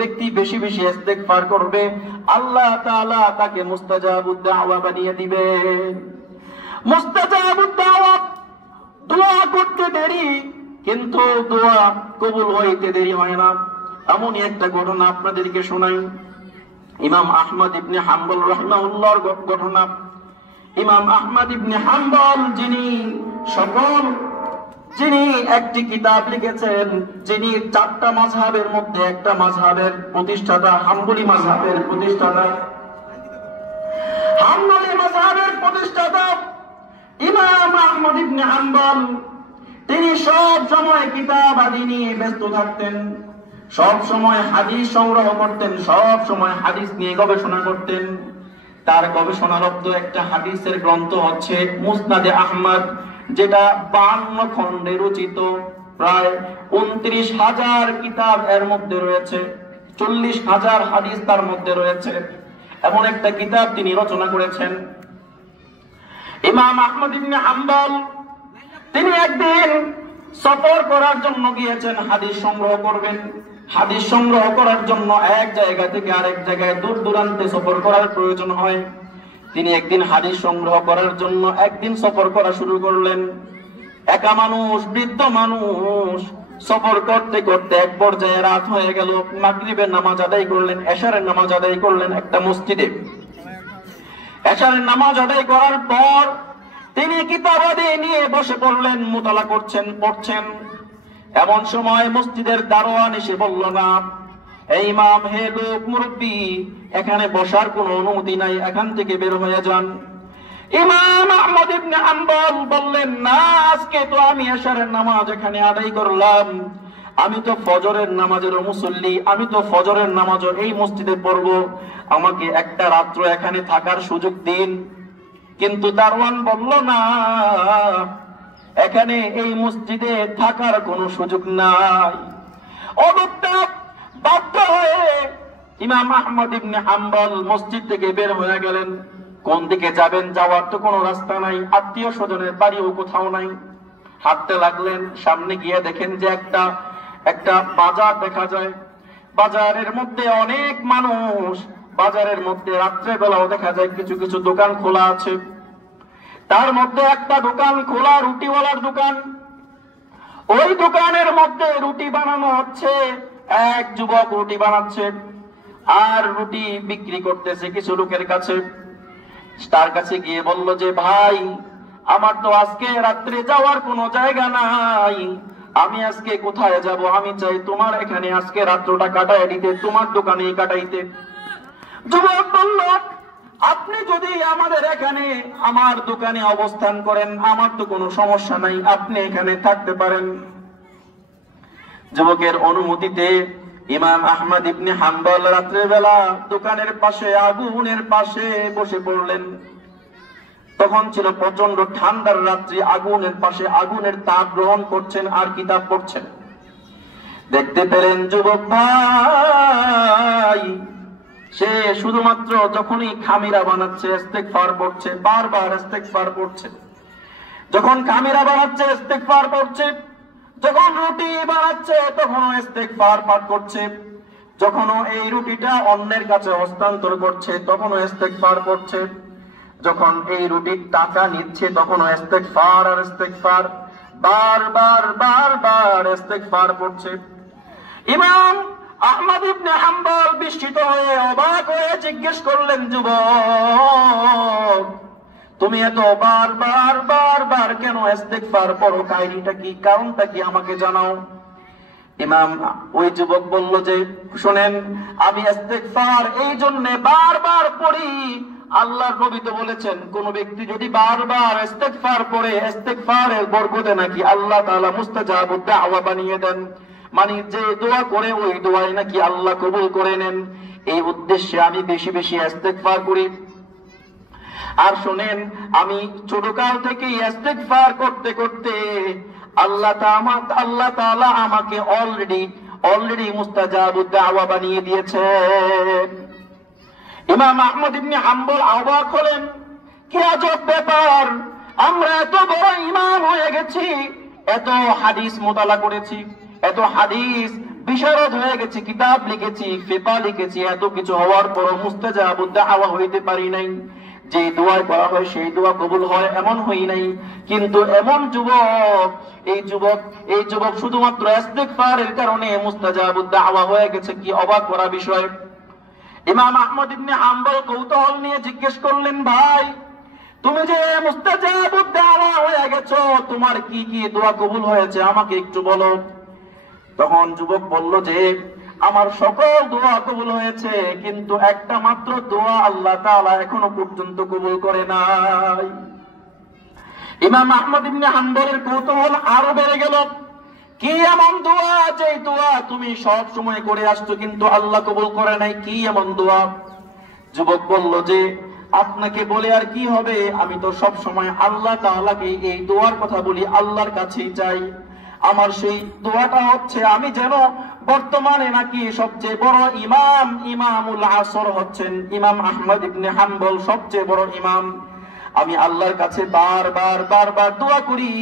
ব্যক্তি বেশি বেশি ইস্তেগফার করবে আল্লাহ তাআলা তাকে মুস্তাজাবুদ দাওয়া বানিয়ে দিবেন। মুস্তাজাবুদ দাওয়া, দোয়া করতে দেরি কিন্তু দোয়া কবুল হইতে দেরি হয় না। এমনই একটা ঘটনা আপনাদেরকে শোনাই। ইমাম আহমদ ইবনে হাম্বল রাহিমাহুল্লাহর ঘটনা। ইমাম আহমদ ইবনে হাম্বল যিনি একটি কিতাব লিখেছেন, যিনি 4টা মাযহাবের মধ্যে একটা মাযহাবের প্রতিষ্ঠাতা, হাম্বলি মাযহাবের প্রতিষ্ঠাতা। হাম্বলি মাযহাবের প্রতিষ্ঠাতা ইমাম আহমদ ইবনে হাম্বল, তিনি সব সময় কিতাব আদি নিয়ে ব্যস্ত থাকতেন, সব সময় হাদিস সংগ্রহ করতেন, সব সময় হাদিস নিয়ে গবেষণা করতেন। তার গবেষণারত একটা হাদিসের গ্রন্থ হচ্ছে মুসনাদে আহমদ, যেটা 52 খণ্ডে রচিত, প্রায় 29,000 কিতাব এর মধ্যে রয়েছে, 40,000 হাদিস তার মধ্যে রয়েছে। এমন একটা কিতাব তিনি রচনা করেছেন। ইমাম আহমদ ইবনে হাম্বল তিনি একদিন সফর করার জন্য গিয়েছেন, হাদিস সংগ্রহ করবেন। হাদিস সংগ্রহ করার জন্য এক জায়গা থেকে আরেক জায়গায় দূর দূরান্তে সফর করার প্রয়োজন হয়। তিনি একদিন হাদিস সংগ্রহ করার জন্য একদিন সফর করা শুরু করলেন। একা মানুষ, বৃদ্ধ মানুষ, সফর করতে করতে এক পর্যায়ে রাত হয়ে গেল। মাগরিবের নামাজ আদায় করলেন, এশারের নামাজ আদায় করলেন একটা মসজিদে। এশারের নামাজ আদায় করার পর তিনি কিতাব আদি নিয়ে বসে পড়লেন, মুতালা করছেন, পড়ছেন। এমন সময় মসজিদের দারোয়ান এসে বলল, না এই ইমাম, হে লোক মুরব্বী, এখানে বসার কোনো অনুমতি নাই, এখান থেকে বের হয়ে যান। ইমাম আহমদ ইবনে হাম্বল বললেন, না, আজকে তো আমি এশারের নামাজ এখানে আদায় করলাম, আমি তো ফজরের নামাজের মুসল্লি, আমি তো ফজরের নামাজও এই মসজিদে পড়ব, আমাকে একটা রাত্র এখানে থাকার সুযোগ দিন। কিন্তু দারোয়ান বলল, না, এখানে এই মসজিদে থাকার কোনো সুযোগ নাই। অবস্থা বাধ্য হয়ে ইমাম আহমদ ইবনে হাম্বল মসজিদ থেকে বের হয়ে গেলেন। কোন দিকে যাবেন? যাওয়ার তো কোনো রাস্তা নাই, আত্মীয় স্বজনের বাড়িও কোথাও নাই। হাঁটতে লাগলেন, সামনে গিয়ে দেখেন যে একটা বাজার দেখা যায়। বাজারের মধ্যে অনেক মানুষ, বাজারের মধ্যে রাত্রে বেলাও দেখা যায় কিছু কিছু দোকান খোলা আছে। তার মধ্যে একটা দোকান খোলা, রুটিওয়ালার দোকান। ওই দোকানের মধ্যে রুটি বানানো হচ্ছে, এক যুবক রুটি বানাচ্ছে আর রুটি বিক্রি করতেছে কিছু লোকের কাছে। তার কাছে গিয়ে বলল যে, ভাই, আমার তো আজকে রাত্রে যাওয়ার কোনো জায়গা নাই, আমি আজকে কোথায় যাব? আমি চাই তোমার এখানে আজকে রাত্রটা কাটাই দিতে, তোমার দোকানে কাটাইতে। যুবক বলল, আপনি যদি আমাদের এখানে আমার দোকানে অবস্থান করেন, আমার তো কোনো সমস্যা নাই, আপনি এখানে থাকতে পারেন। যুবকের অনুমতিতে ইমাম আহমদ ইবনে হাম্বল রাত্রের বেলা দোকানের পাশে, আগুনের পাশে বসে পড়লেন। তখন ছিল প্রচন্ড ঠান্ডার রাত্রি, আগুনের পাশে আগুনের তাপ গ্রহণ করছেন আর কিতাব পড়ছেন। দেখতে পেলেন যুবক ভাই সে শুধুমাত্র যখনই খামিরা বানাচ্ছে ইস্তেগফার পড়ছে, বারবার ইস্তেগফার পড়ছে। যখন খামিরা বানাচ্ছে ইস্তেগফার পড়ছে, যখন রুটি বানাচ্ছে তখনও ইস্তেগফার পাঠ করছে, যখনও এই রুটিটা অন্যের কাছে হস্তান্তর করছে তখনও ইস্তেগফার পড়ছে, যখন এই রুটির টাকা নিচ্ছে তখনও ইস্তেগফার আর ইস্তেগফার, বারবার বারবার ইস্তেগফার পড়ছে। ইমাম আহমদ ইবনে হাম্বল বিস্মিত হয়ে, অবাক হয়ে জিজ্ঞেস করলেন, যুবক, তুমি এত বারবার বারবার কেন ইস্তেগফার পড়ো? কাহিনীটা কি, কারণটা কি আমাকে জানাও। ইমাম ওই যুবক বলল যে, শুনেন, আমি ইস্তেগফার এই জন্য বারবার পড়ি, আল্লাহর নবী তো বলেছেন কোন ব্যক্তি যদি বারবার ইস্তেগফার পড়ে, ইস্তেগফারের বরকতে নাকি আল্লাহ তাআলা মুস্তাজাবুদ দাওয়া বানিয়ে দেন, মানে যে দোয়া করে ওই দোয়াই নাকি আল্লাহ কবুল করে নেন। এই উদ্দেশ্যে আমি বেশি বেশি ইস্তেগফার করি। আর শুনেন, আমি ছোটকাল থেকে ইস্তেগফার করতে করতে আল্লাহ তাআলা আমাকে অলরেডি মুস্তাজাবুদ দাওয়া বানিয়ে দিয়েছেন। ইমাম আহমদ ইবনে হাম্বল অবাক হলেন, কি আজব ব্যাপার, আমরা এত বড় ইমাম হয়ে গেছি, এত হাদিস মোতালা করেছি, এত হাদিস বিশারদ হয়ে গেছি, কিতাব লিখেছি, ফিকহ লিখেছি, এত কিছু হওয়ার পরও মুস্তাজাবুদ দাওয়া হইতে পারি নাই। যে দোয়া করা হয় সেই দোয়া কবুল হয় এমন হই নাই। কিন্তু এমন যুবক, এই যুবক শুধুমাত্র ইস্তিগফারের কারণে মুস্তাজাবুদ দাওয়া হয়ে গেছে। কি অবাক করা বিষয়! ইমাম আহমদ ইবনে হাম্বল কৌতূহল নিয়ে জিজ্ঞেস করলেন, ভাই তুমি যে মুস্তাজাবুদ দাওয়া হয়ে গেছো, তোমার কি কি দোয়া কবুল হয়েছে আমাকে একটু বলো। তখন যুবক বলল যে আমার সকল দোয়া কবুল হয়েছে, কিন্তু একটা মাত্র দোয়া আল্লাহ তাআলা এখনো পর্যন্ত কবুল করে নাই। ইমাম আহমদ ইবনে হাম্বলের কৌতূহল আরো বেড়ে গেল। কি এমন দোয়া যে দোয়া তুমি সব সময় করে আসছো কিন্তু আল্লাহ কবুল করে নাই? কি এমন দোয়া? যুবক বলল যে আপনাকে বলে আর কি হবে, আমি তো সব সময় আল্লাহ তাআলাকে এই দোয়ার কথা বলি, আল্লাহর কাছেই চাই। আমার সেই দোয়াটা হচ্ছে আমি যেন বর্তমানে নাকি সবচেয়ে বড় ইমাম, ইমামুল আসর হচ্ছেন ইমাম আহমদ ইবনে হাম্বল, সবচেয়ে বড় ইমাম। আমি আল্লাহর কাছে বারবার দোয়া করি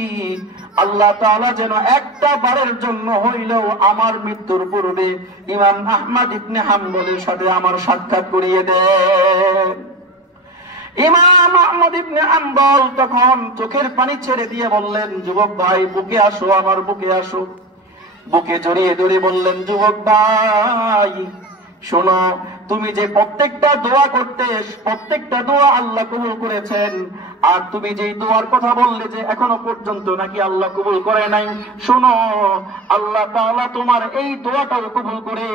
আল্লাহ তাআলা যেন একটা বারের জন্য হইলেও আমার মৃত্যুর পূর্বে ইমাম আহমদ ইবনে হাম্বলের সাথে আমার সাক্ষাৎ করিয়ে দেন। ইমাম আহমদ ইবনে হাম্বল তখন চোখের পানি ছেড়ে দিয়ে বললেন, যুবক ভাই বুকে আসো, আমার বুকে আসো। বুকে জড়িয়ে ধরে বললেন, যুবক ভাই শোনো, তুমি যে প্রত্যেকটা দোয়া করতে, প্রত্যেকটা দোয়া আল্লাহ কবুল করেছেন। আর তুমি যে দোয়ার কথা বললে যে এখনো পর্যন্ত নাকি আল্লাহ কবুল করে নাই, শোনো আল্লাহ তাআলা তোমার এই দোয়াটাও কবুল করে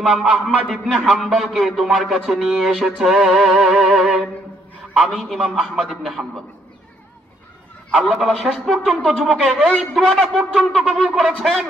ইমাম আহমদ ইবনে হাম্বলকে তোমার কাছে নিয়ে এসেছেন। আমি ইমাম আহমদ ইবনে হাম্বল। আল্লাহ তাআলা শেষ পর্যন্ত যুবকের এই দোয়াটা পর্যন্ত কবুল করেছেন।